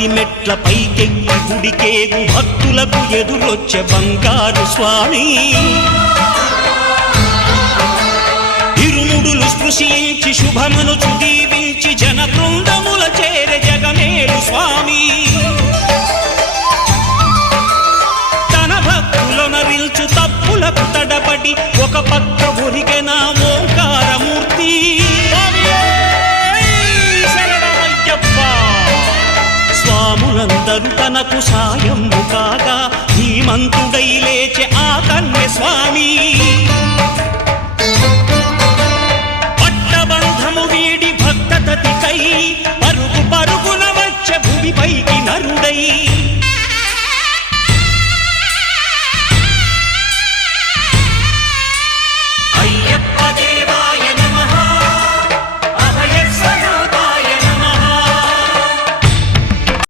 10 మెట్ల పైకెక్కి గుడికేగు భక్తులకు ఎదురొచ్చే బంగారు స్వామి ఇరుముడులు స్పృశించి శుభమనుచు దీవించి జన బృందముల చేరే జగమేలు స్వామి తన భక్తులొనరిల్చు తప్పులకు తడబడి ఒక పక్క ఒరిగెన ఓంకారమూర్తి స్వాములందరూ తనకు సాయము కాగా ధీమంతుడై లేచె ఆ కన్య స్వామి పట్టబంధము వీడి భక్తతతికై పరుగు పరుగున వచ్చె భూమిపైకి నరుడై